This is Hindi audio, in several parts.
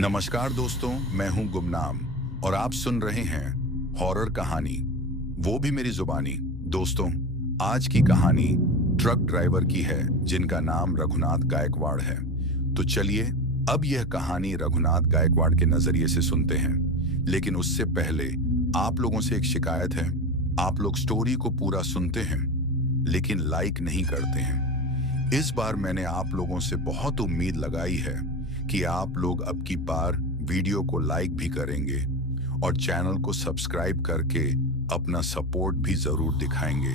नमस्कार दोस्तों, मैं हूं गुमनाम और आप सुन रहे हैं हॉरर कहानी, वो भी मेरी जुबानी। दोस्तों, आज की कहानी ट्रक ड्राइवर की है जिनका नाम रघुनाथ गायकवाड़ है। तो चलिए अब यह कहानी रघुनाथ गायकवाड़ के नजरिए से सुनते हैं। लेकिन उससे पहले आप लोगों से एक शिकायत है। आप लोग स्टोरी को पूरा सुनते हैं लेकिन लाइक नहीं करते हैं। इस बार मैंने आप लोगों से बहुत उम्मीद लगाई है कि आप लोग अब की बार वीडियो को लाइक भी करेंगे और चैनल को सब्सक्राइब करके अपना सपोर्ट भी जरूर दिखाएंगे।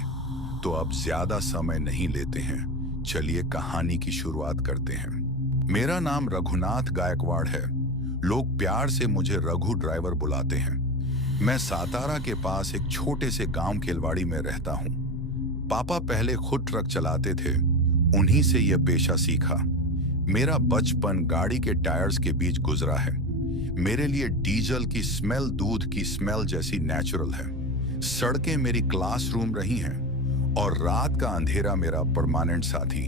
तो अब ज्यादा समय नहीं लेते हैं, चलिए कहानी की शुरुआत करते हैं। मेरा नाम रघुनाथ गायकवाड़ है। लोग प्यार से मुझे रघु ड्राइवर बुलाते हैं। मैं सातारा के पास एक छोटे से गांव केलवाड़ी में रहता हूँ। पापा पहले खुद ट्रक चलाते थे, उन्हीं से यह पेशा सीखा। मेरा बचपन गाड़ी के टायर्स के बीच गुजरा है। मेरे लिए डीजल की स्मेल दूध की स्मेल जैसी नेचुरल है। सड़कें मेरी क्लासरूम रही हैं और रात का अंधेरा मेरा परमानेंट साथी।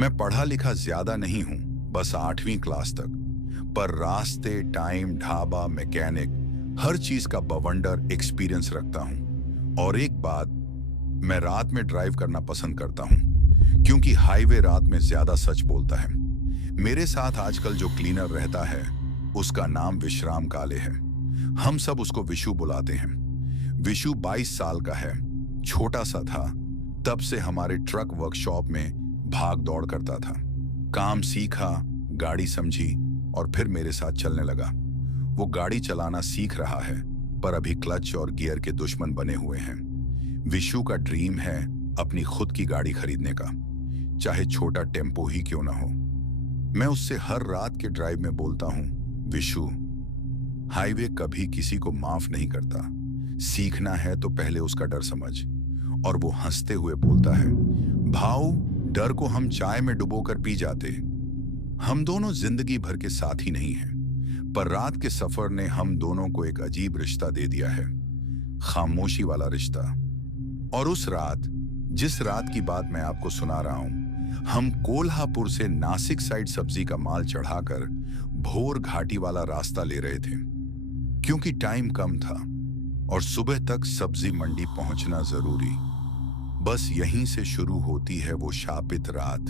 मैं पढ़ा लिखा ज्यादा नहीं हूं, बस 8वीं क्लास तक, पर रास्ते, टाइम, ढाबा, मैकेनिक, हर चीज का बवंडर एक्सपीरियंस रखता हूं। और एक बात, मैं रात में ड्राइव करना पसंद करता हूं क्योंकि हाईवे रात में ज्यादा सच बोलता है। मेरे साथ आजकल जो क्लीनर रहता है उसका नाम विश्राम काले है। हम सब उसको विशु बुलाते हैं। विशु 22 साल का है, छोटा सा था। तब से हमारे ट्रक वर्कशॉप में भाग दौड़ करता था। काम सीखा, गाड़ी समझी और फिर मेरे साथ चलने लगा। वो गाड़ी चलाना सीख रहा है पर अभी क्लच और गियर के दुश्मन बने हुए हैं। विशु का ड्रीम है अपनी खुद की गाड़ी खरीदने का, चाहे छोटा टेम्पो ही क्यों ना हो। मैं उससे हर रात के ड्राइव में बोलता हूं, विशु, हाईवे कभी किसी को माफ नहीं करता। सीखना है तो पहले उसका डर समझ। और वो हंसते हुए बोलता है, भाऊ, डर को हम चाय में डुबोकर पी जाते। हम दोनों जिंदगी भर के साथी नहीं हैं, पर रात के सफर ने हम दोनों को एक अजीब रिश्ता दे दिया है, खामोशी वाला रिश्ता। और उस रात, जिस रात की बात मैं आपको सुना रहा हूं, हम कोल्हापुर से नासिक साइड सब्जी का माल चढ़ाकर भोर घाटी वाला रास्ता ले रहे थे क्योंकि टाइम कम था और सुबह तक सब्जी मंडी पहुंचना जरूरी। बस यहीं से शुरू होती है वो शापित रात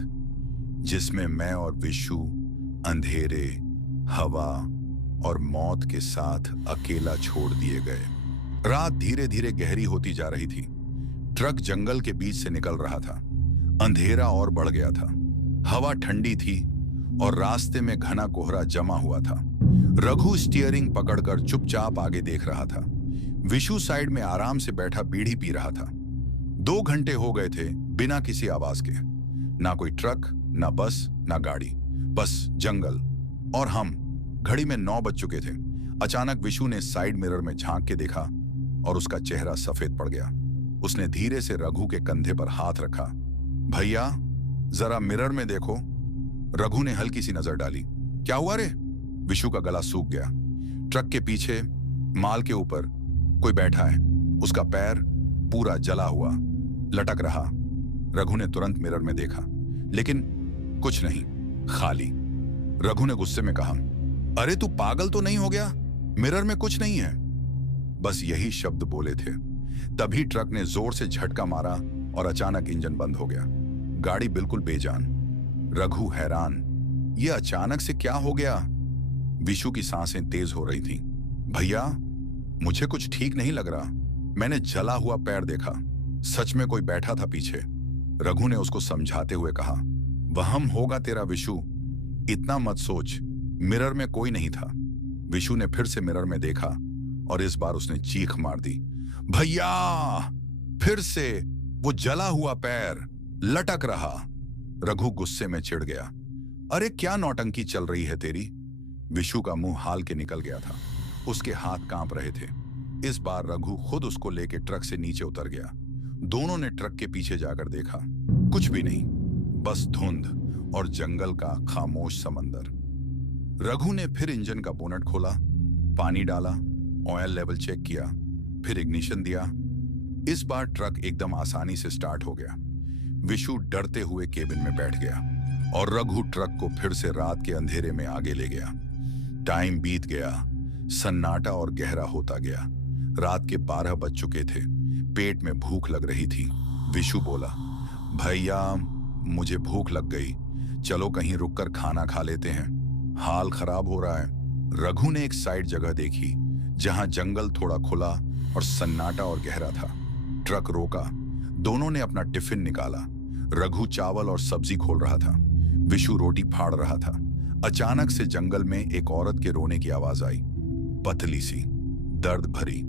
जिसमें मैं और विशु अंधेरे, हवा और मौत के साथ अकेला छोड़ दिए गए। रात धीरे धीरे गहरी होती जा रही थी। ट्रक जंगल के बीच से निकल रहा था। अंधेरा और बढ़ गया था। हवा ठंडी थी और रास्ते में घना कोहरा जमा हुआ था। रघु स्टीयरिंग पकड़कर चुपचाप आगे देख रहा था। विशु साइड में आराम से बैठा बीड़ी पी रहा था। 2 घंटे हो गए थे बिना किसी आवाज के। ना कोई ट्रक, ना बस, ना गाड़ी, बस जंगल और हम। घड़ी में 9 बज चुके थे। अचानक विशु ने साइड मिरर में झांक के देखा और उसका चेहरा सफेद पड़ गया। उसने धीरे से रघु के कंधे पर हाथ रखा। भैया, जरा मिरर में देखो। रघु ने हल्की सी नजर डाली। क्या हुआ रे? विशु का गला सूख गया। ट्रक के पीछे माल के ऊपर कोई बैठा है। उसका पैर पूरा जला हुआ लटक रहा। रघु ने तुरंत मिरर में देखा लेकिन कुछ नहीं, खाली। रघु ने गुस्से में कहा, अरे तू पागल तो नहीं हो गया? मिरर में कुछ नहीं है। बस यही शब्द बोले थे, तभी ट्रक ने जोर से झटका मारा और अचानक इंजन बंद हो गया। गाड़ी बिल्कुल बेजान। रघु हैरान, ये अचानक से क्या हो गया? विशु की सांसें तेज हो रही थीं। भैया, मुझे कुछ ठीक नहीं लग रहा। मैंने जला हुआ पैर देखा। सच में कोई बैठा था पीछे। रघु ने उसको समझाते हुए कहा, वहम होगा तेरा विशु, इतना मत सोच। मिरर में कोई नहीं था। विशु ने फिर से मिरर में देखा और इस बार उसने चीख मार दी, भैया! फिर से वो जला हुआ पैर लटक रहा। रघु गुस्से में चिढ़ गया। अरे क्या नौटंकी चल रही है तेरी? विशु का मुंह हाल के निकल गया था। उसके हाथ कांप रहे थे। इस बार रघु खुद उसको लेकर ट्रक से नीचे उतर गया। दोनों ने ट्रक के पीछे जाकर देखा, कुछ भी नहीं, बस धुंध और जंगल का खामोश समंदर। रघु ने फिर इंजन का बोनट खोला, पानी डाला, ऑयल लेवल चेक किया, फिर इग्निशन दिया। इस बार ट्रक एकदम आसानी से स्टार्ट हो गया। विशु डरते हुए केबिन में बैठ गया और रघु ट्रक को फिर से रात के अंधेरे में आगे ले गया। टाइम बीत गया, सन्नाटा और गहरा होता गया। रात के 12 बज चुके थे। पेट में भूख लग रही थी। विशु बोला, भैया मुझे भूख लग गई, चलो कहीं रुककर खाना खा लेते हैं, हाल खराब हो रहा है। रघु ने एक साइड जगह देखी जहां जंगल थोड़ा खुला और सन्नाटा और गहरा था। ट्रक रोका, दोनों ने अपना टिफिन निकाला। रघु चावल और सब्जी खोल रहा था, विशु रोटी फाड़ रहा था। अचानक से जंगल में एक औरत के रोने की आवाज आई, पतली सी, दर्द भरी।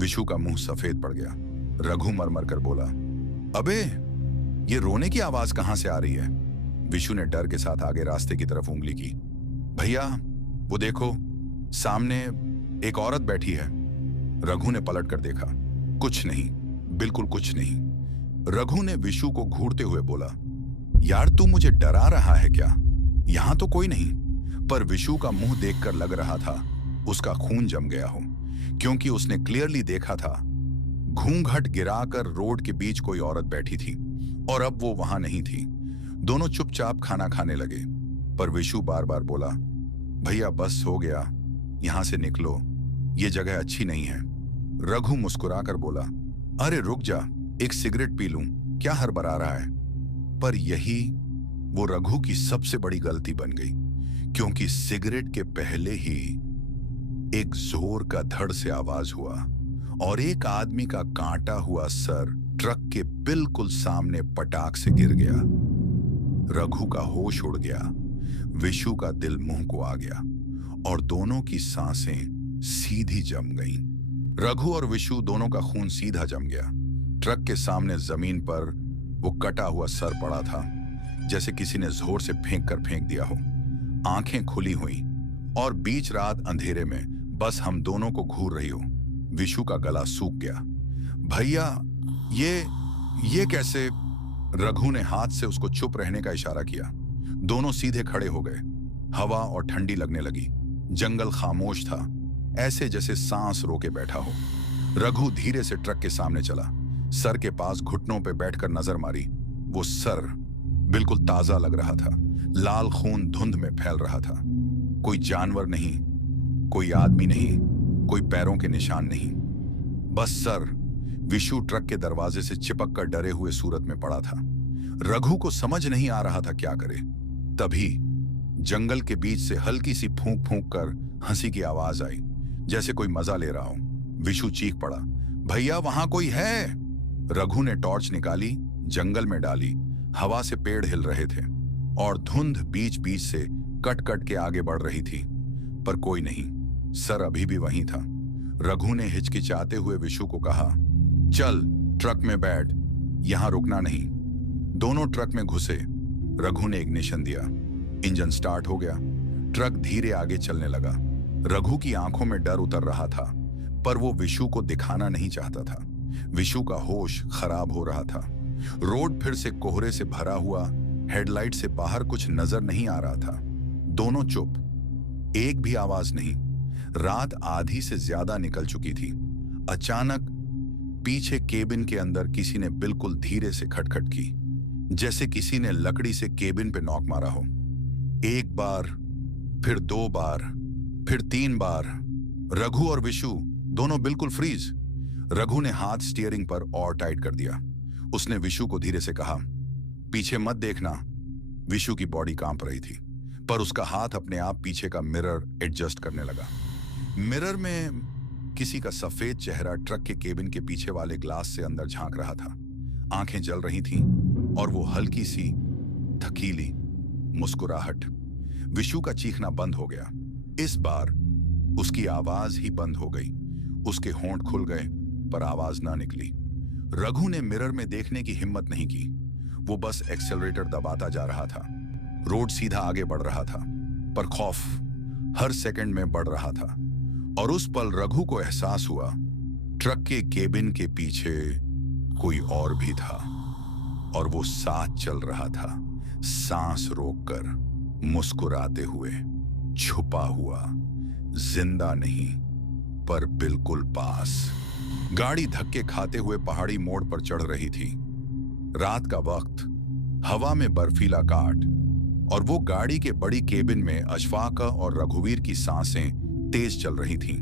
विशु का मुंह सफेद पड़ गया। रघु मरमर कर बोला, अबे ये रोने की आवाज कहां से आ रही है? विशु ने डर के साथ आगे रास्ते की तरफ उंगली की। भैया वो देखो, सामने एक औरत बैठी है। रघु ने पलट कर देखा, कुछ नहीं, बिल्कुल कुछ नहीं। रघु ने विशु को घूरते हुए बोला, यार तू मुझे डरा रहा है क्या? यहां तो कोई नहीं। पर विशु का मुंह देखकर लग रहा था उसका खून जम गया हो, क्योंकि उसने क्लियरली देखा था घूंघट गिराकर रोड के बीच कोई औरत बैठी थी और अब वो वहां नहीं थी। दोनों चुपचाप खाना खाने लगे, पर विशु बार बार बोला, भैया बस हो गया, यहां से निकलो, ये जगह अच्छी नहीं है। रघु मुस्कुराकर बोला, अरे रुक जा, एक सिगरेट पी लूं, क्या हड़बड़ा रहा है? पर यही वो रघु की सबसे बड़ी गलती बन गई, क्योंकि सिगरेट के पहले ही एक जोर का धड़ से आवाज हुआ और एक आदमी का कांटा हुआ सर ट्रक के बिल्कुल सामने पटाख से गिर गया। रघु का होश उड़ गया, विशु का दिल मुंह को आ गया और दोनों की सांसें सीधी जम गईं। रघु और विशु दोनों का खून सीधा जम गया। ट्रक के सामने जमीन पर वो कटा हुआ सर पड़ा था, जैसे किसी ने जोर से फेंक दिया हो। आंखें खुली हुई और बीच रात अंधेरे में बस हम दोनों को घूर रही हो। विशु का गला सूख गया। भैया ये कैसे? रघु ने हाथ से उसको चुप रहने का इशारा किया। दोनों सीधे खड़े हो गए। हवा और ठंडी लगने लगी। जंगल खामोश था, ऐसे जैसे सांस रोके बैठा हो। रघु धीरे से ट्रक के सामने चला, सर के पास घुटनों पे बैठकर नजर मारी। वो सर बिल्कुल ताजा लग रहा था, लाल खून धुंध में फैल रहा था। कोई जानवर नहीं, कोई आदमी नहीं, कोई पैरों के निशान नहीं, बस सर। विशु ट्रक के दरवाजे से चिपक कर डरे हुए सूरत में पड़ा था। रघु को समझ नहीं आ रहा था क्या करे। तभी जंगल के बीच से हल्की सी फूंक फूंक कर हंसी की आवाज आई, जैसे कोई मजा ले रहा हो। विशु चीख पड़ा, भैया वहां कोई है? रघु ने टॉर्च निकाली, जंगल में डाली। हवा से पेड़ हिल रहे थे और धुंध बीच बीच से कट कट के आगे बढ़ रही थी, पर कोई नहीं। सर अभी भी वहीं था। रघु ने हिचकिचाते हुए विशु को कहा, चल ट्रक में बैठ, यहां रुकना नहीं। दोनों ट्रक में घुसे। रघु ने इग्निशन दिया, इंजन स्टार्ट हो गया। ट्रक धीरे आगे चलने लगा। रघु की आंखों में डर उतर रहा था, पर वो विशु को दिखाना नहीं चाहता था। विशु का होश खराब हो रहा था। रोड फिर से कोहरे से भरा हुआ, हेडलाइट से बाहर कुछ नजर नहीं आ रहा था। दोनों चुप, एक भी आवाज नहीं। रात आधी से ज्यादा निकल चुकी थी। अचानक पीछे केबिन के अंदर किसी ने बिल्कुल धीरे से खटखट की, जैसे किसी ने लकड़ी से केबिन पे नॉक मारा हो। एक बार, फिर 2 बार, फिर 3 बार। रघु और विशु दोनों बिल्कुल फ्रीज। रघु ने हाथ स्टीयरिंग पर और टाइट कर दिया। उसने विशु को धीरे से कहा, पीछे मत देखना। विशु की बॉडी कांप रही थी, पर उसका हाथ अपने आप पीछे का मिरर एडजस्ट करने लगा। मिरर में किसी का सफेद चेहरा ट्रक के केबिन के पीछे वाले ग्लास से अंदर झांक रहा था। आंखें जल रही थीं और वो हल्की सी थकीली मुस्कुराहट। विशु का चीखना बंद हो गया। इस बार उसकी आवाज ही बंद हो गई। उसके होंठ खुल गए, पर आवाज ना निकली। रघु ने मिरर में देखने की हिम्मत नहीं की। वो बस एक्सेलरेटर दबाता जा रहा था। रोड सीधा आगे बढ़ रहा था, पर खौफ हर सेकंड में बढ़ रहा था। और उस पल रघु को एहसास हुआ, ट्रक के केबिन के पीछे कोई और भी था, और वो साथ चल रहा था, सांस रोककर, मुस्कुराते हुए, छुपा हुआ, जिंदा नहीं, पर बिल्कुल पास। गाड़ी धक्के खाते हुए पहाड़ी मोड़ पर चढ़ रही थी। रात का वक्त, हवा में बर्फीला काट और वो गाड़ी के बड़ी केबिन में अशफाक और रघुवीर की सांसें तेज चल रही थीं।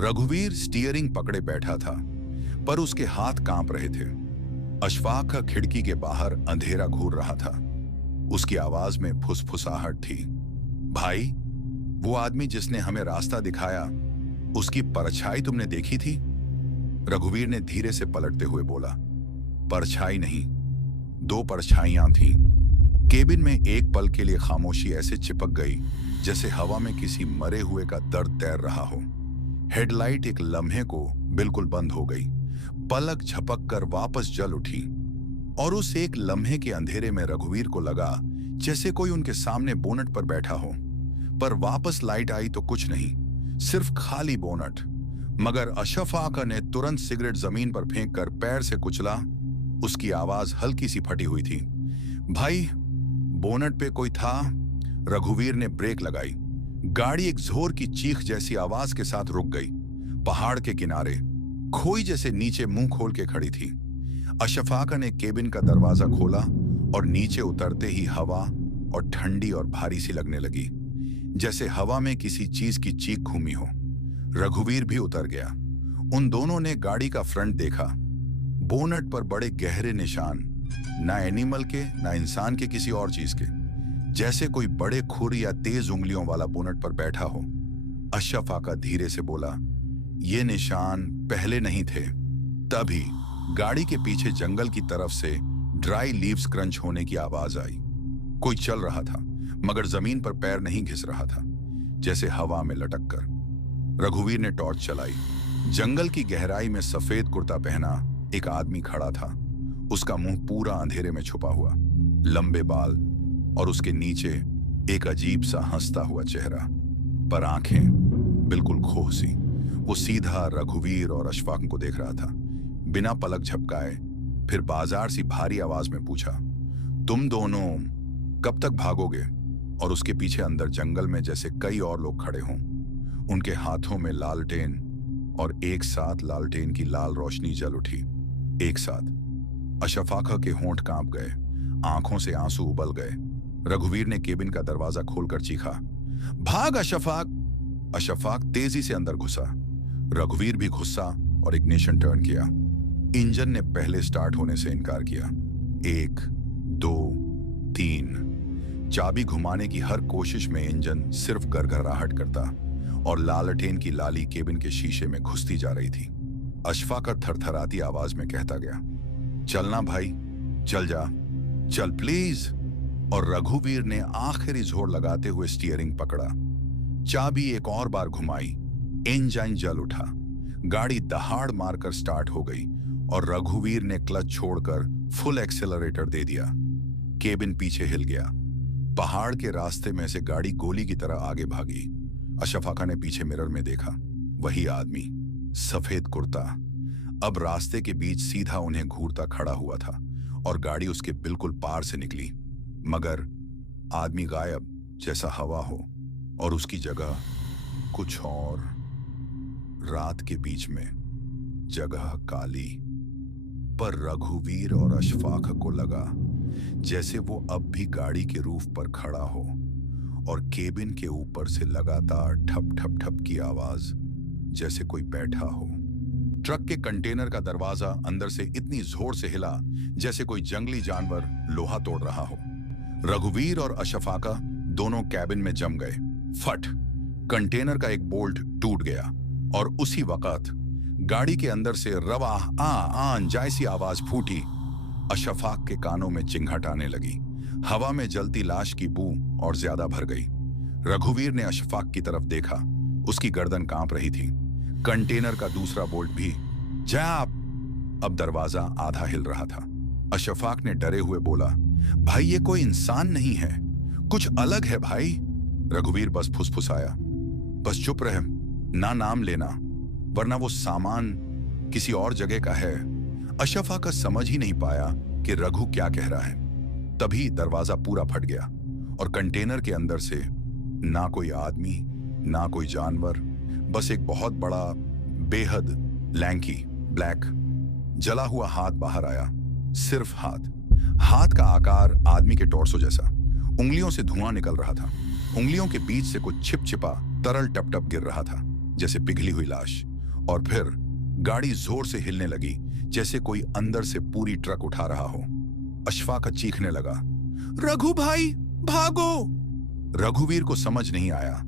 रघुवीर स्टीयरिंग पकड़े बैठा था, पर उसके हाथ कांप रहे थे। अशफाक खिड़की के बाहर अंधेरा घूर रहा था। उसकी आवाज में फुसफुसाहट थी। भाई, वो आदमी जिसने हमें रास्ता दिखाया, उसकी परछाई तुमने देखी थी? रघुवीर ने धीरे से पलटते हुए बोला। परछाई नहीं, दो परछाइयां थीं। केबिन में एक पल के लिए खामोशी ऐसे चिपक गई जैसे हवा में किसी मरे हुए का दर्द तैर रहा हो। हेडलाइट एक लम्हे को बिल्कुल बंद हो गई, पलक झपक कर वापस जल उठी, और उस एक लम्हे के अंधेरे में रघुवीर को लगा जैसे कोई उनके सामने बोनट पर बैठा हो। पर वापस लाइट आई तो कुछ नहीं, सिर्फ खाली बोनट। मगर अशफाक ने तुरंत सिगरेट जमीन पर फेंक कर पैर से कुचला। उसकी आवाज हल्की सी फटी हुई थी। भाई, बोनट पे कोई था? रघुवीर ने ब्रेक लगाई। गाड़ी एक जोर की चीख जैसी आवाज के साथ रुक गई। पहाड़ के किनारे खोई जैसे नीचे मुंह खोल के खड़ी थी। अशफाक ने केबिन का दरवाजा खोला और नीचे उतरते ही हवा और ठंडी और भारी सी लगने लगी, जैसे हवा में किसी चीज की चीख घूमी हो। रघुवीर भी उतर गया। उन दोनों ने गाड़ी का फ्रंट देखा। बोनट पर बड़े गहरे निशान, ना एनिमल के ना इंसान के, किसी और चीज के, जैसे कोई बड़े खुर या तेज उंगलियों वाला बोनट पर बैठा हो। अशफाक धीरे से बोला, ये निशान पहले नहीं थे। तभी गाड़ी के पीछे जंगल की तरफ से ड्राई लीव्स क्रंच होने की आवाज आई। कोई चल रहा था, मगर जमीन पर पैर नहीं घिस रहा था, जैसे हवा में लटक कर। रघुवीर ने टॉर्च चलाई। जंगल की गहराई में सफेद कुर्ता पहना एक आदमी खड़ा था। उसका मुंह पूरा अंधेरे में छुपा हुआ, लंबे बाल, और उसके नीचे एक अजीब सा हंसता हुआ चेहरा, पर आंखें बिल्कुल खोह सी। वो सीधा रघुवीर और अशफाक को देख रहा था, बिना पलक झपकाए। फिर बाजार सी भारी आवाज में पूछा, तुम दोनों कब तक भागोगे? और उसके पीछे अंदर जंगल में जैसे कई और लोग खड़े हों, उनके हाथों में लालटेन, और एक साथ लालटेन की लाल रोशनी जल उठी। एक साथ अशफाक के होंठ कांप गए, आंखों से आंसू उबल गए। रघुवीर ने केबिन का दरवाजा खोलकर चीखा, भाग अशफाक! अशफाक तेजी से अंदर घुसा। रघुवीर भी घुसा और इग्निशन टर्न किया। इंजन ने पहले स्टार्ट होने से इनकार किया। 1, 2, 3। चाबी घुमाने की हर कोशिश में इंजन सिर्फ गरगराहट करता, और लालटेन की लाली केबिन के शीशे में घुसती जा रही थी। अशफाक थरथराती आवाज में कहता गया, चलना भाई, चल जा, चल प्लीज। और रघुवीर ने आखिरी जोर लगाते हुए स्टीयरिंग पकड़ा। चाबी एक और बार घुमाई, इंजन जल उठा। गाड़ी दहाड़ मारकर स्टार्ट हो गई और रघुवीर ने क्लच छोड़कर फुल एक्सेलरेटर दे दिया। केबिन पीछे हिल गया। पहाड़ के रास्ते में से गाड़ी गोली की तरह आगे भागी। अशफाक ने पीछे मिरर में देखा, वही आदमी, सफेद कुर्ता, अब रास्ते के बीच सीधा उन्हें घूरता खड़ा हुआ था, और गाड़ी उसके बिल्कुल पार से निकली। मगर आदमी गायब, जैसा हवा हो, और उसकी जगह कुछ और। रात के बीच में जगह काली, पर रघुवीर और अशफाक को लगा जैसे वो अब भी गाड़ी के रूफ पर खड़ा हो, और केबिन के ऊपर से लगातार ठप ठप ठप की आवाज, जैसे कोई बैठा हो। ट्रक के कंटेनर का दरवाजा अंदर से इतनी जोर से हिला जैसे कोई जंगली जानवर लोहा तोड़ रहा हो। रघुवीर और अशफाक दोनों कैबिन में जम गए। फट! कंटेनर का एक बोल्ट टूट गया, और उसी वक्त गाड़ी के अंदर से रवा आन जैसी आवाज फूटी। अशफाक के कानों में चिंगाट आने लगी। हवा में जलती लाश की बू और ज्यादा भर गई। रघुवीर ने अशफाक की तरफ देखा। उसकी गर्दन कांप रही थी। कंटेनर का दूसरा बोल्ट भी जाप! अब दरवाजा आधा हिल रहा था। अशफाक ने डरे हुए बोला, भाई ये कोई इंसान नहीं है, कुछ अलग है भाई। रघुवीर बस फुसफुसाया, बस चुप रहे, ना नाम लेना, वरना वो सामान किसी और जगह का है। अशफाक समझ ही नहीं पाया कि रघु क्या कह रहा है। तभी दरवाजा पूरा फट गया और कंटेनर के अंदर से ना कोई आदमी, ना कोई जानवर, बस एक बहुत बड़ा, बेहद लैंकी, ब्लैक, जला हुआ हाथ बाहर आया। सिर्फ हाथ। हाथ का आकार आदमी के टॉर्सो जैसा। उंगलियों से धुआं निकल रहा था। उंगलियों के बीच से कुछ छिपछिपा तरल टप-टप गिर रहा था, जैसे पिघली हुई लाश। और फिर गाड़ी जोर से हिलने लगी, जैसे कोई अंदर से पूरी ट्रक उठा रहा हो। अशफाक चीखने लगा, रघु भाई भागो! रघुवीर को समझ नहीं आया,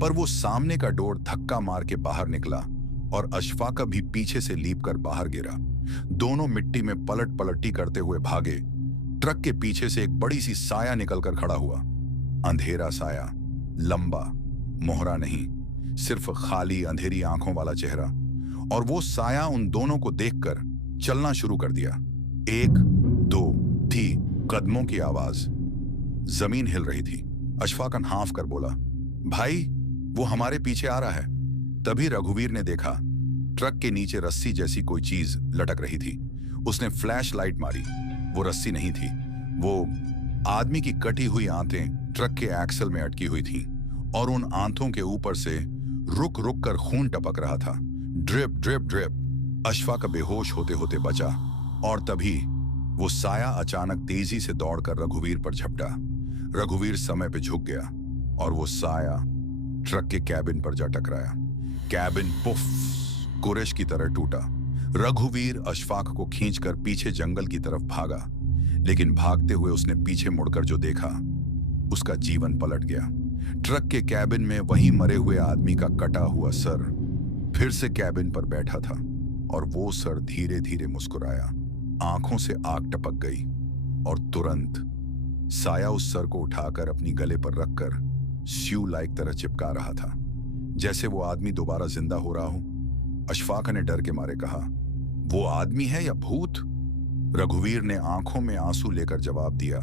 पर वो सामने का डोर धक्का मार के बाहर निकला और अशफाक भी पीछे से लीप कर बाहर गिरा। दोनों मिट्टी में पलट पलटी करते हुए भागे। ट्रक के पीछे से एक बड़ी सी साया निकलकर खड़ा हुआ। अंधेरा साया, लंबा, मोहरा नहीं, सिर्फ खाली अंधेरी आंखों वाला चेहरा। और वो साया उन दोनों को देखकर चलना शुरू कर दिया। 1, 2 थी कदमों की आवाज। जमीन हिल रही थी। अशफाक हांफ कर बोला, भाई वो हमारे पीछे आ रहा है। तभी रघुवीर ने देखा, ट्रक के नीचे रस्सी जैसी कोई चीज लटक रही थी। उसने फ्लैश लाइट मारी। वो रस्सी नहीं थी, वो आदमी की कटी हुई आंतें ट्रक के एक्सल में अटकी हुई थीं, और उन आंतों के ऊपर से रुक रुक कर खून टपक रहा था। Drip drip drip. अशफाक बेहोश होते होते बचा, और तभी वो साया अचानक तेजी से दौड़कर रघुवीर पर झपटा। रघुवीर समय पे झुक गया और वो साया ट्रक के कैबिन पर जा टकराया। कैबिन पुफ कुरेश की तरह टूटा। रघुवीर अशफाक को खींचकर पीछे जंगल की तरफ भागा, लेकिन भागते हुए उसने पीछे मुड़कर जो देखा, उसका जीवन पलट गया। ट्रक के कैबिन में वही मरे हुए आदमी का कटा हुआ सर फिर से कैबिन पर बैठा था, और वो सर धीरे धीरे मुस्कुराया। आंखों से आग टपक गई, और तुरंत साया उस सर को उठाकर अपनी गले पर रखकर स्यू लाइक तरह चिपका रहा था, जैसे वो आदमी दोबारा जिंदा हो रहा हो। अशफाक ने डर के मारे कहा, वो आदमी है या भूत? रघुवीर ने आंखों में आंसू लेकर जवाब दिया,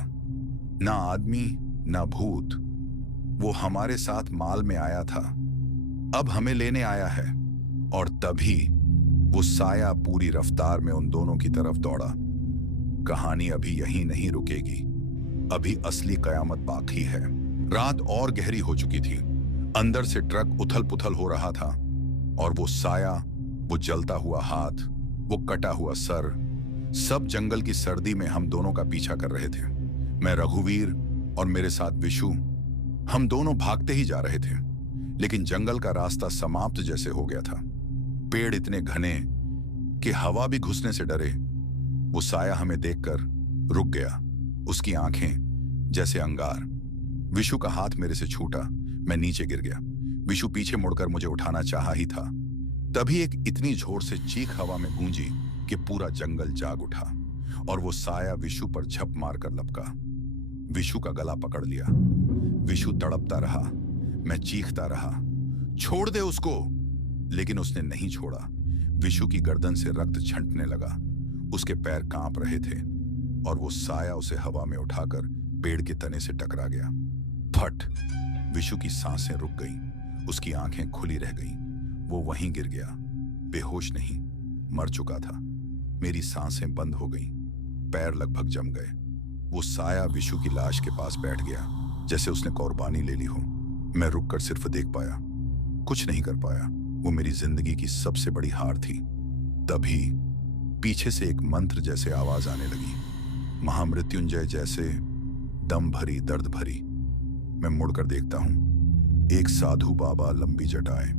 ना आदमी ना भूत, वो हमारे साथ माल में आया था, अब हमें लेने आया है। और तभी वो साया पूरी रफ्तार में उन दोनों की तरफ दौड़ा। कहानी अभी यहीं नहीं रुकेगी, अभी असली कयामत बाकी है। रात और गहरी हो चुकी थी। अंदर से ट्रक उथल पुथल हो रहा था, और वो साया, वो जलता हुआ हाथ, वो कटा हुआ सर, सब जंगल की सर्दी में हम दोनों का पीछा कर रहे थे। मैं, रघुवीर और मेरे साथ विशु, हम दोनों भागते ही जा रहे थे, लेकिन जंगल का रास्ता समाप्त जैसे हो गया था। पेड़ इतने घने कि हवा भी घुसने से डरे। वो साया हमें देखकर रुक गया, उसकी आंखें जैसे अंगार। विशु का हाथ मेरे से छूटा, मैं नीचे गिर गया। विशु पीछे मुड़कर मुझे उठाना चाहा ही था, तभी एक इतनी जोर से चीख हवा में गूंजी कि पूरा जंगल जाग उठा, और वो साया विशु पर झप मारकर लपका। विशु का गला पकड़ लिया। विशु तड़पता रहा, मैं चीखता रहा, छोड़ दे उसको, लेकिन उसने नहीं छोड़ा। विशु की गर्दन से रक्त छंटने लगा, उसके पैर कांप रहे थे, और वो साया उसे हवा में उठाकर पेड़ के तने से टकरा गया। फट! विशु की सांसें रुक गईं, उसकी आंखें खुली रह गईं। वो वहीं गिर गया, बेहोश नहीं, मर चुका था। मेरी सांसें बंद हो गईं, पैर लगभग जम गए। वो साया विशु की लाश के पास बैठ गया, जैसे उसने कुर्बानी ले ली हो। मैं रुककर सिर्फ देख पाया, कुछ नहीं कर पाया। वो मेरी जिंदगी की सबसे बड़ी हार थी। तभी पीछे से एक मंत्र जैसे आवाज आने लगी, महामृत्युंजय जैसे, दम भरी दर्द भरी। मैं मुड़कर देखता हूं, एक साधु बाबा, लंबी जटाएं,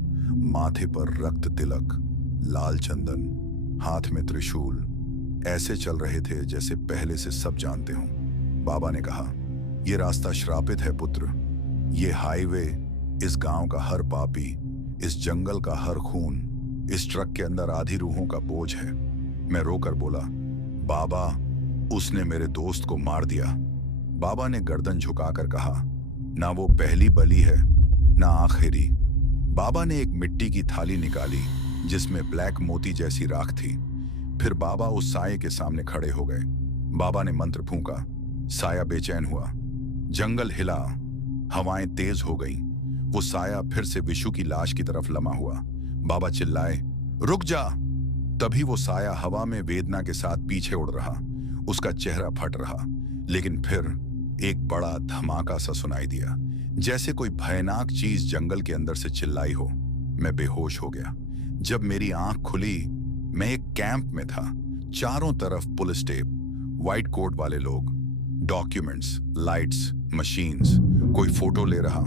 माथे पर रक्त तिलक, लाल चंदन, हाथ में त्रिशूल, ऐसे चल रहे थे जैसे पहले से सब जानते हों। बाबा ने कहा, यह रास्ता श्रापित है पुत्र, ये हाईवे, इस गांव का हर पापी, इस जंगल का हर खून, इस ट्रक के अंदर आधी रूहों का बोझ है। मैं रोकर बोला, बाबा, उसने मेरे दोस्त को मार दिया। बाबा ने गर्दन झुकाकर कहा, ना वो पहली बलि है ना आखिरी। बाबा ने एक मिट्टी की थाली निकाली जिसमें ब्लैक मोती जैसी राख थी। फिर बाबा उस साये के सामने खड़े हो गए। बाबा ने मंत्र फूंका, साया बेचैन हुआ, जंगल हिला, हवाएं तेज हो गईं। वो साया फिर से विशु की लाश की तरफ लमा हुआ। बाबा चिल्लाए, रुक जा! तभी वो साया हवा में वेदना के साथ पीछे उड़ रहा, उसका चेहरा फट रहा। लेकिन फिर एक बड़ा धमाका सा सुनाई दिया, जैसे कोई भयानक चीज जंगल के अंदर से चिल्लाई हो। मैं बेहोश हो गया। जब मेरी आंख खुली, मैं एक कैंप में था। चारों तरफ पुलिस टेप, व्हाइट कोट वाले लोग, डॉक्यूमेंट्स, लाइट्स, मशीन्स, कोई फोटो ले रहा,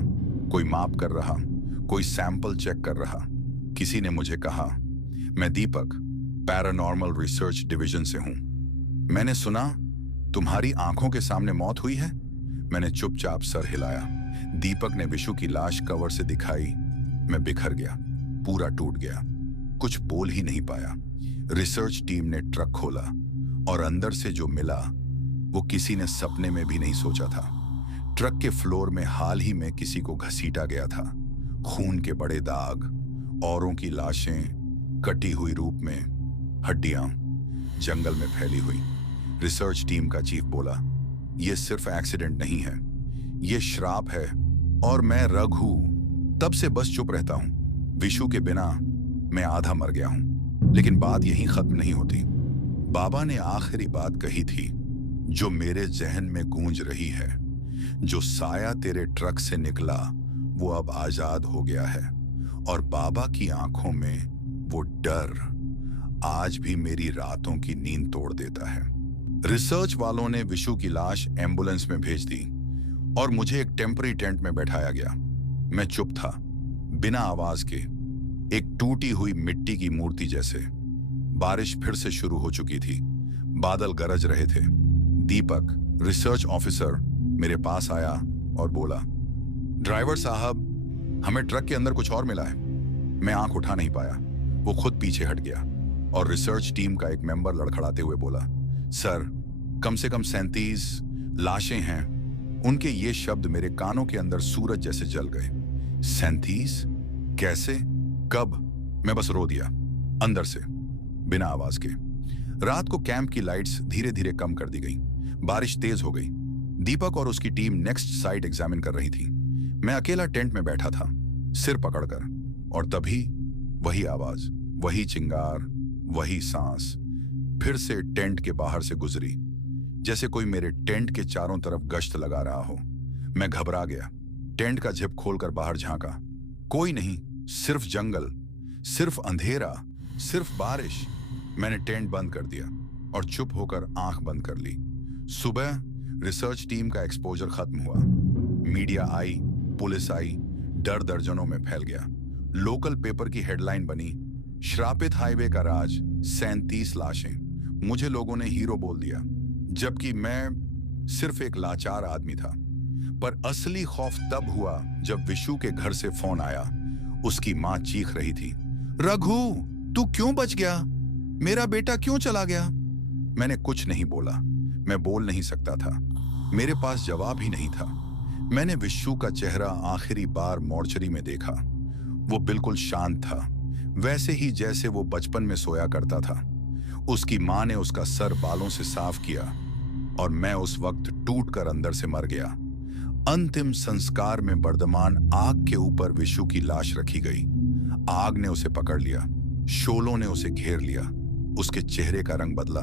कोई माप कर रहा, कोई सैंपल चेक कर रहा। किसी ने मुझे कहा, मैं दीपक, पैरानॉर्मल रिसर्च डिवीजन से हूं। मैंने सुना तुम्हारी आंखों के सामने मौत हुई है। मैंने चुपचाप सर हिलाया। दीपक ने विशु की लाश कवर से दिखाई। मैं बिखर गया, पूरा टूट गया, कुछ बोल ही नहीं पाया। रिसर्च टीम ने ट्रक खोला और अंदर से जो मिला वो किसी ने सपने में भी नहीं सोचा था। ट्रक के फ्लोर में हाल ही में किसी को घसीटा गया था। खून के बड़े दाग, औरों की लाशें कटी हुई रूप में, हड्डियां जंगल में फैली हुई। रिसर्च टीम का चीफ बोला, यह सिर्फ एक्सीडेंट नहीं है, यह श्राप है। और मैं रघु तब से बस चुप रहता हूं। विशु के बिना मैं आधा मर गया हूं। लेकिन बात यहीं खत्म नहीं होती। बाबा ने आखिरी बात कही थी जो मेरे जहन में गूंज रही है। जो साया तेरे ट्रक से निकला वो अब आजाद हो गया है। और बाबा की आंखों में वो डर आज भी मेरी रातों की नींद तोड़ देता है। रिसर्च वालों ने विशु की लाश एम्बुलेंस में भेज दी और मुझे एक टेम्पररी टेंट में बैठाया गया। मैं चुप था, बिना आवाज के, एक टूटी हुई मिट्टी की मूर्ति जैसे। बारिश फिर से शुरू हो चुकी थी, बादल गरज रहे थे। दीपक, रिसर्च ऑफिसर, मेरे पास आया और बोला, ड्राइवर साहब, हमें ट्रक के अंदर कुछ और मिला है। मैं आंख उठा नहीं पाया। वो खुद पीछे हट गया और रिसर्च टीम का एक मेंबर लड़खड़ाते हुए बोला, सर, कम से कम 37 लाशें हैं। उनके ये शब्द मेरे कानों के अंदर सूरज जैसे जल गए। 37? कैसे? कब? मैं बस रो दिया, अंदर से, बिना आवाज के। रात को कैंप की लाइट्स धीरे धीरे कम कर दी गई। बारिश तेज हो गई। दीपक और उसकी टीम नेक्स्ट साइट एग्जामिन कर रही थी। मैं अकेला टेंट में बैठा था, सिर पकड़कर। और तभी वही आवाज, वही चिंगार, वही सांस फिर से टेंट के बाहर से गुजरी, जैसे कोई मेरे टेंट के चारों तरफ गश्त लगा रहा हो। मैं घबरा गया। टेंट का जिप खोलकर बाहर झांका। कोई नहीं, सिर्फ जंगल, सिर्फ अंधेरा, सिर्फ बारिश। मैंने टेंट बंद कर दिया और चुप होकर आंख बंद कर ली। सुबह रिसर्च टीम का एक्सपोजर खत्म हुआ। मीडिया आई, पुलिस आई, डर दर्जनों में फैल गया। लोकल पेपर की हेडलाइन बनी, श्रापित हाईवे का राज, 37 लाशें। मुझे लोगों ने हीरो बोल दिया, जबकि मैं सिर्फ एक लाचार आदमी था। पर असली खौफ तब हुआ जब विशु के घर से फोन आया। उसकी मां चीख रही थी, रघु, तू क्यों बच गया? मेरा बेटा क्यों चला गया? मैंने कुछ नहीं बोला। मैं बोल नहीं सकता था। मेरे पास जवाब ही नहीं था। मैंने विशु का चेहरा आखिरी बार मॉर्चरी में देखा। वो बिल्कुल शांत था, वैसे ही जैसे वो बचपन में सोया करता था। उसकी मां ने उसका सर बालों से साफ किया और मैं उस वक्त टूटकर अंदर से मर गया। अंतिम संस्कार में बर्दमान आग के ऊपर विशु की लाश रखी गई। आग ने उसे पकड़ लिया, शोलों ने उसे घेर लिया। उसके चेहरे का रंग बदला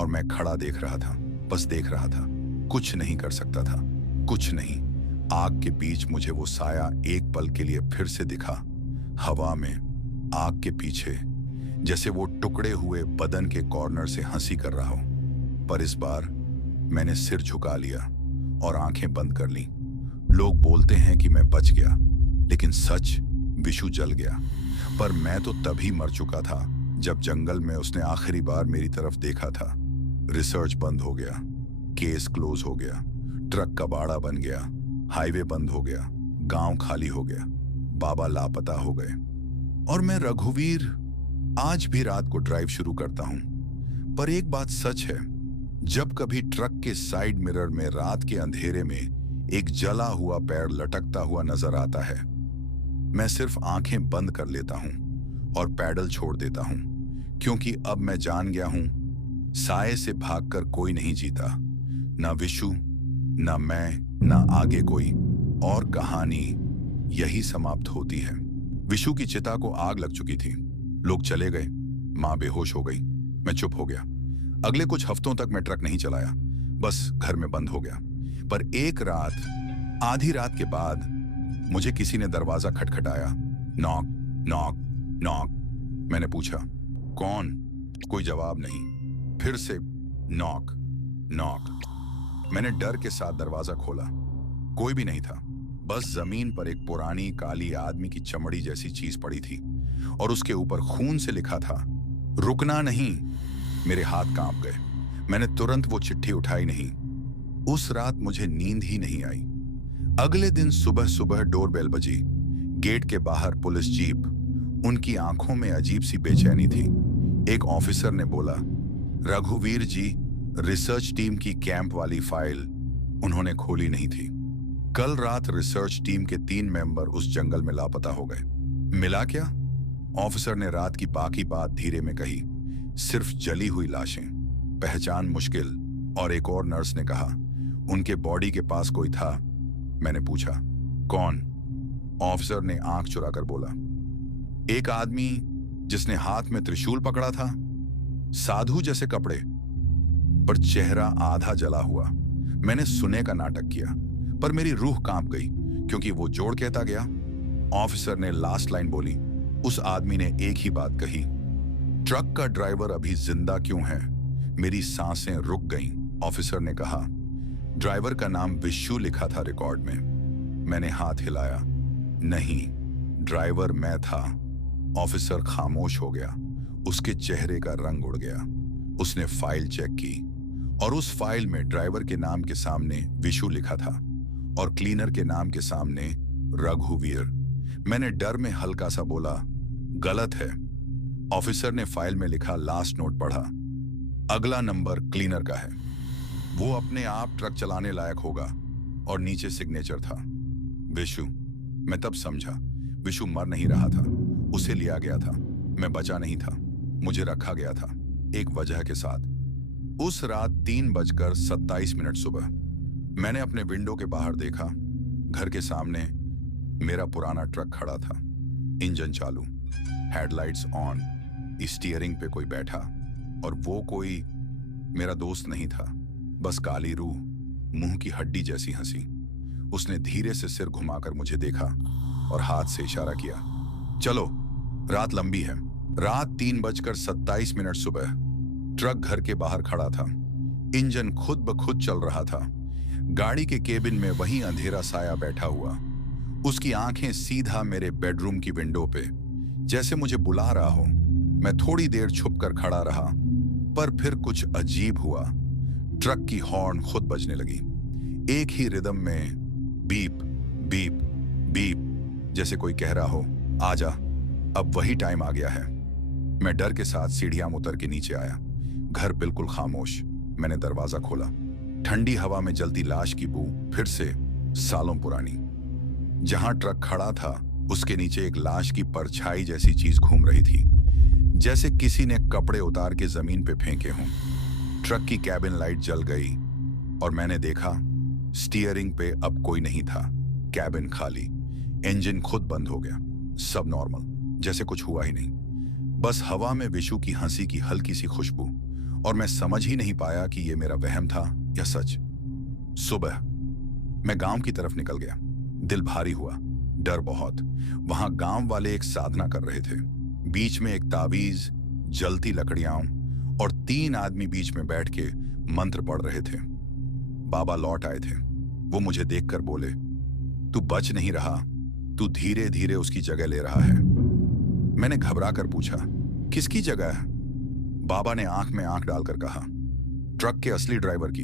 और मैं खड़ा देख रहा था, बस देख रहा था, कुछ नहीं कर सकता था, कुछ नहीं। आग के बीच मुझे वो साया एक पल के लिए फिर से दिखा, हवा में, आग के पीछे, जैसे वो टुकड़े हुए बदन के कॉर्नर से हंसी कर रहा हो। पर इस बार मैंने सिर झुका लिया और आंखें बंद कर ली। लोग बोलते हैं कि मैं बच गया, लेकिन सच, विशु जल गया। पर मैं तो तभी मर चुका था जब जंगल में उसने आखिरी बार मेरी तरफ देखा था। रिसर्च बंद हो गया, केस क्लोज हो गया, ट्रक का बाड़ा बन गया, हाईवे बंद हो गया, गांव खाली हो गया, बाबा लापता हो गए। और मैं रघुवीर आज भी रात को ड्राइव शुरू करता हूं। पर एक बात सच है, जब कभी ट्रक के साइड मिरर में रात के अंधेरे में एक जला हुआ पैर लटकता हुआ नजर आता है, मैं सिर्फ आंखें बंद कर लेता हूं और पैडल छोड़ देता हूं। क्योंकि अब मैं जान गया हूं, साए से भागकर कोई नहीं जीता, ना विशु, ना मैं, ना आगे कोई। और कहानी यही समाप्त होती है। विशु की चिता को आग लग चुकी थी। लोग चले गए, मां बेहोश हो गई, मैं चुप हो गया। अगले कुछ हफ्तों तक मैं ट्रक नहीं चलाया, बस घर में बंद हो गया। पर एक रात, आधी रात के बाद मुझे किसी ने दरवाजा खटखटाया। Knock knock knock. मैंने पूछा, कौन? कोई जवाब नहीं। फिर से नॉक नॉक। मैंने डर के साथ दरवाजा खोला। कोई भी नहीं था, बस जमीन पर एक पुरानी काली आदमी की चमड़ी जैसी चीज पड़ी थी और उसके ऊपर खून से लिखा था, रुकना नहीं। मेरे हाथ कांप गए। मैंने तुरंत वो चिट्ठी उठाई नहीं। उस रात मुझे नींद ही नहीं आई। अगले दिन सुबह सुबह डोरबेल बजी। गेट के बाहर पुलिस जीप। उनकी आंखों में अजीब सी बेचैनी थी। एक ऑफिसर ने बोला, रघुवीर जी, रिसर्च टीम की कैंप वाली फाइल उन्होंने खोली नहीं थी। कल रात रिसर्च टीम के 3 मेंबर उस जंगल में लापता हो गए। मिला क्या? ऑफिसर ने रात की बाकी बात धीरे में कही। सिर्फ जली हुई लाशें, पहचान मुश्किल। और एक और नर्स ने कहा, उनके बॉडी के पास कोई था। मैंने पूछा, कौन? ऑफिसर ने आंख चुराकर बोला, एक आदमी जिसने हाथ में त्रिशूल पकड़ा था, साधु जैसे कपड़े, पर चेहरा आधा जला हुआ। मैंने सुने का नाटक किया, पर मेरी रूह कांप गई क्योंकि वो जोड़ कहता गया। ऑफिसर ने लास्ट लाइन बोली। उस आदमी ने एक ही बात कही, ट्रक का ड्राइवर अभी जिंदा क्यों है? मेरी सांसें रुक गईं। ऑफिसर ने कहा, ड्राइवर का नाम विशु लिखा था रिकॉर्ड में। मैंने हाथ हिलाया। नहीं, ड्राइवर मैं था। ऑफिसर खामोश हो गया। उसके चेहरे का रंग उड़ गया। उसने फाइल चेक की और उस फाइल में ड्राइवर के नाम के सामने विशु लिखा था और क्लीनर के नाम के सामने रघुवीर। मैंने डर में हल्का सा बोला, गलत है। ऑफिसर ने फाइल में लिखा लास्ट नोट पढ़ा। अगला नंबर क्लीनर का है, वो अपने आप ट्रक चलाने लायक होगा। और नीचे सिग्नेचर था, विशु। मैं तब समझा, विशु मर नहीं रहा था, उसे लिया गया था। मैं बचा नहीं था, मुझे रखा गया था, एक वजह के साथ। उस रात 3:27 सुबह मैंने अपने विंडो के बाहर देखा। घर के सामने मेरा पुराना ट्रक खड़ा था, इंजन चालू, हेडलाइट्स ऑन, स्टीयरिंग पे कोई बैठा। और वो कोई मेरा दोस्त नहीं था, बस काली रूह, मुंह की हड्डी जैसी हंसी। उसने धीरे से सिर घुमाकर मुझे देखा और हाथ से इशारा किया, चलो, रात लंबी है। रात 3:27 सुबह ट्रक घर के बाहर खड़ा था। इंजन खुद ब खुद चल रहा था। गाड़ी के केबिन में वही अंधेरा साया बैठा हुआ। उसकी आंखें सीधा मेरे बेडरूम की विंडो पे, जैसे मुझे बुला रहा हो। मैं थोड़ी देर छुपकर खड़ा रहा, पर फिर कुछ अजीब हुआ। ट्रक की हॉर्न खुद बजने लगी, एक ही रिदम में, बीप बीप बीप, जैसे कोई कह रहा हो, आजा, अब वही टाइम आ गया है। मैं डर के साथ सीढ़ियां उतर के नीचे आया। घर बिल्कुल खामोश। मैंने दरवाजा खोला। ठंडी हवा में जलती लाश की बू फिर से सालों पुरानी। जहां ट्रक खड़ा था उसके नीचे एक लाश की परछाई जैसी चीज घूम रही थी, जैसे किसी ने कपड़े उतार के जमीन पे फेंके हों। ट्रक की कैबिन लाइट जल गई और मैंने देखा, स्टीयरिंग पे अब कोई नहीं था, कैबिन खाली, इंजन खुद बंद हो गया। सब नॉर्मल, जैसे कुछ हुआ ही नहीं। बस हवा में विशु की हंसी की हल्की सी खुशबू। और मैं समझ ही नहीं पाया कि ये मेरा वहम था या सच। सुबह मैं गांव की तरफ निकल गया। दिल भारी हुआ, डर बहुत। वहां गांव वाले एक साधना कर रहे थे। बीच में एक तावीज, जलती लकड़ियां और 3 आदमी बीच में बैठ के मंत्र पढ़ रहे थे। बाबा लौट आए थे। वो मुझे देखकर बोले, तू बच नहीं रहा, तू धीरे धीरे उसकी जगह ले रहा है। मैंने घबरा कर पूछा, किसकी जगह है? बाबा ने आंख में आंख डालकर कहा, ट्रक के असली ड्राइवर की।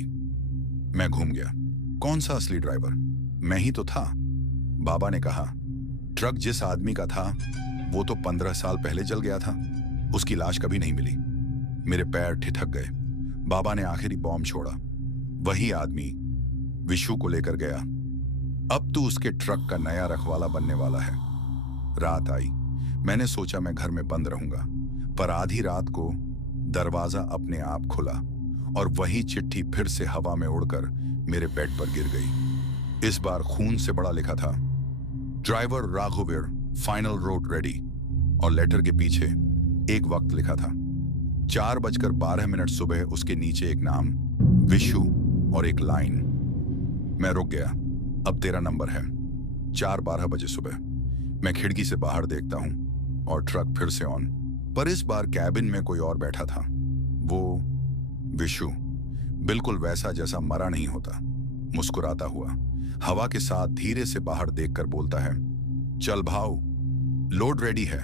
मैं घूम गया। कौन सा असली ड्राइवर? मैं ही तो था। बाबा ने कहा, ट्रक जिस आदमी का था वो तो 15 साल पहले जल गया था, उसकी लाश कभी नहीं मिली। मेरे पैर ठिठक गए। बाबा ने आखिरी बॉम्ब छोड़ा। वही आदमी विशु को लेकर गया। अब तो उसके ट्रक का नया रखवाला बनने वाला है। रात आई। मैंने सोचा मैं घर में बंद रहूंगा, पर आधी रात को दरवाजा अपने आप खुला और वही चिट्ठी फिर से हवा में उड़कर मेरे बेड पर गिर गई। इस बार खून से बड़ा लिखा था, ड्राइवर राघुवीर, फाइनल रोड रेडी। और लेटर के पीछे एक वक्त लिखा था, 4:12 सुबह। उसके नीचे एक नाम, विशु, और एक लाइन। मैं रुक गया। अब तेरा नंबर है। 4:12 बजे सुबह। मैं खिड़की से बाहर देखता हूं और ट्रक फिर से ऑन, पर इस बार कैबिन में कोई और बैठा था। वो विशु। बिल्कुल वैसा जैसा मरा नहीं होता। मुस्कुराता हुआ हवा के साथ धीरे से बाहर देखकर बोलता है, चल भाऊ, लोड रेडी है।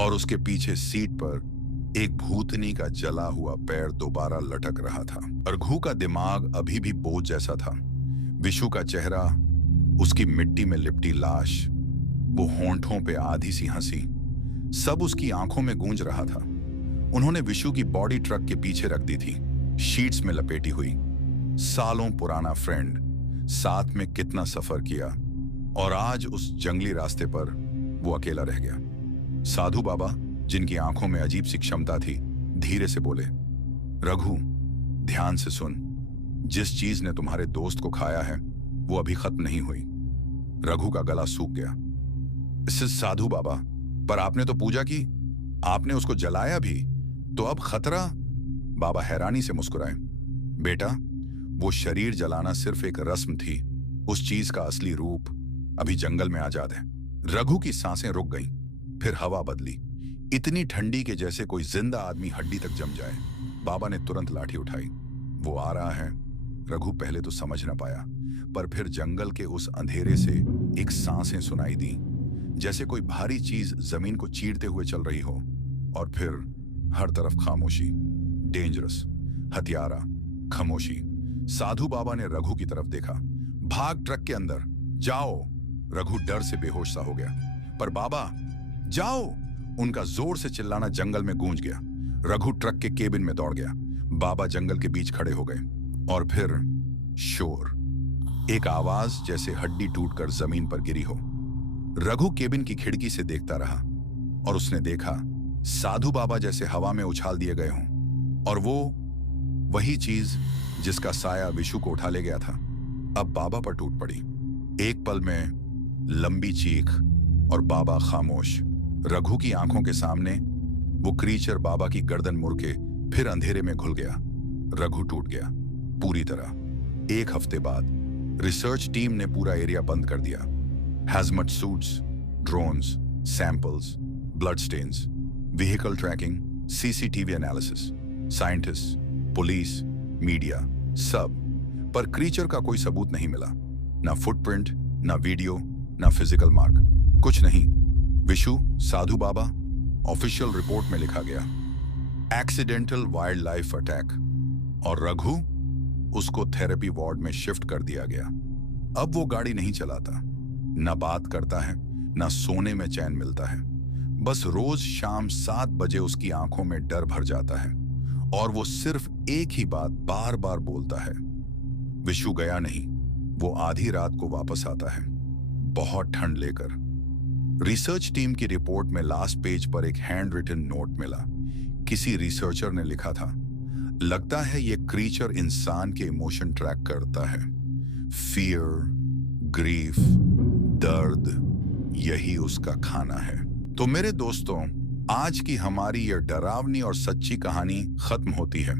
और उसके पीछे सीट पर एक भूतनी का जला हुआ पैर दोबारा लटक रहा था। रघु का दिमाग अभी भी बोझ जैसा था। विशु का चेहरा, उसकी मिट्टी में लिपटी लाश, वो होंठों पे आधी सी हंसी, सब उसकी आंखों में गूंज रहा था। उन्होंने विशु की बॉडी ट्रक के पीछे रख दी थी, शीट्स में लपेटी हुई। सालों पुराना फ्रेंड, साथ में कितना सफर किया, और आज उस जंगली रास्ते पर वो अकेला रह गया। साधु बाबा, जिनकी आंखों में अजीब सी क्षमता थी, धीरे से बोले, रघु, ध्यान से सुन। जिस चीज ने तुम्हारे दोस्त को खाया है वो अभी खत्म नहीं हुई। रघु का गला सूख गया। इससे साधु बाबा, पर आपने तो पूजा की, आपने उसको जलाया भी, तो अब खतरा? बाबा हैरानी से मुस्कुराए। बेटा, वो शरीर जलाना सिर्फ एक रस्म थी, उस चीज का असली रूप अभी जंगल में आजाद है। रघु की सांसें रुक गईं, फिर हवा बदली, इतनी ठंडी के जैसे कोई जिंदा आदमी हड्डी तक जम जाए। बाबा ने तुरंत लाठी उठाई। वो आ रहा है। रघु पहले तो समझ न पाया, पर फिर जंगल के उस अंधेरे से एक सांसें सुनाई दी, जैसे कोई भारी चीज जमीन को चीरते हुए चल रही हो। और फिर हर तरफ खामोशी, डेंजरस, हथियारा, खामोशी। साधु बाबा ने रघु की तरफ देखा। भाग ट्रक के अंदर, जाओ। रघु डर से बेहोश सा हो गया। पर बाबा, जाओ! उनका जोर से चिल्लाना जंगल में गूंज गया। रघु ट्रक के केबिन में दौड़ गया। बाबा जंगल के बीच खड़े हो गए, और फिर शोर, एक आवाज जैसे हड्डी टूटकर जमीन पर गिरी हो। रघु केबिन की खिड़की से देखता रहा, और उसने देखा साधु बाबा जैसे हवा में उछाल दिए गए हों, और वो वही चीज जिसका साया विशु को उठा ले गया था, अब बाबा पर टूट पड़ी। एक पल में लंबी चीख, और बाबा खामोश। रघु की आंखों के सामने वो क्रीचर बाबा की गर्दन मुड़के फिर अंधेरे में घुल गया। रघु टूट गया पूरी तरह। एक हफ्ते बाद रिसर्च टीम ने पूरा एरिया बंद कर दिया। Hazmat suits, drones, samples, blood stains, vehicle tracking, CCTV analysis, scientist, police, media, सब। पर क्रीचर का कोई सबूत नहीं मिला। ना फुटप्रिंट, ना वीडियो, ना फिजिकल मार्क, कुछ नहीं। विशु, साधु बाबा, ऑफिशियल रिपोर्ट में लिखा गया, एक्सीडेंटल वाइल्ड लाइफ अटैक। और रघु, उसको थेरेपी वार्ड में शिफ्ट कर दिया गया। अब वो गाड़ी नहीं चलाता, ना बात करता है, ना सोने में चैन मिलता है। बस रोज शाम 7 बजे उसकी आंखों में डर भर जाता है, और वो सिर्फ एक ही बात बार बार बोलता है, विशु गया नहीं। वो आधी रात को वापस आता है, बहुत ठंड लेकर। रिसर्च टीम की रिपोर्ट में लास्ट पेज पर एक हैंड रिटन नोट मिला। किसी रिसर्चर ने लिखा था, लगता है ये क्रीचर इंसान के इमोशन ट्रैक करता है। फियर, ग्रीफ, दर्द, यही उसका खाना है। तो मेरे दोस्तों, आज की हमारी यह डरावनी और सच्ची कहानी खत्म होती है,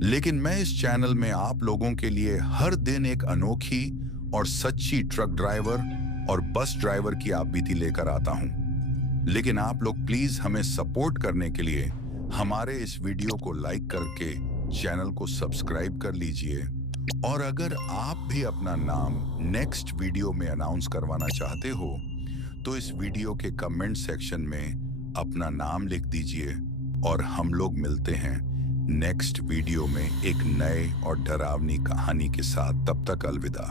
लेकिन मैं इस चैनल में आप लोगों के लिए हर दिन एक अनोखी और सच्ची ट्रक ड्राइवर और बस ड्राइवर की आप बीती लेकर आता हूं। लेकिन आप लोग प्लीज हमें सपोर्ट करने के लिए हमारे इस वीडियो को लाइक करके चैनल को सब्सक्राइब कर लीजिए। और अगर आप भी अपना नाम नेक्स्ट वीडियो में अनाउंस करवाना चाहते हो तो इस वीडियो के कमेंट सेक्शन में अपना नाम लिख दीजिए। और हम लोग मिलते हैं नेक्स्ट वीडियो में एक नए और डरावनी कहानी के साथ। तब तक अलविदा।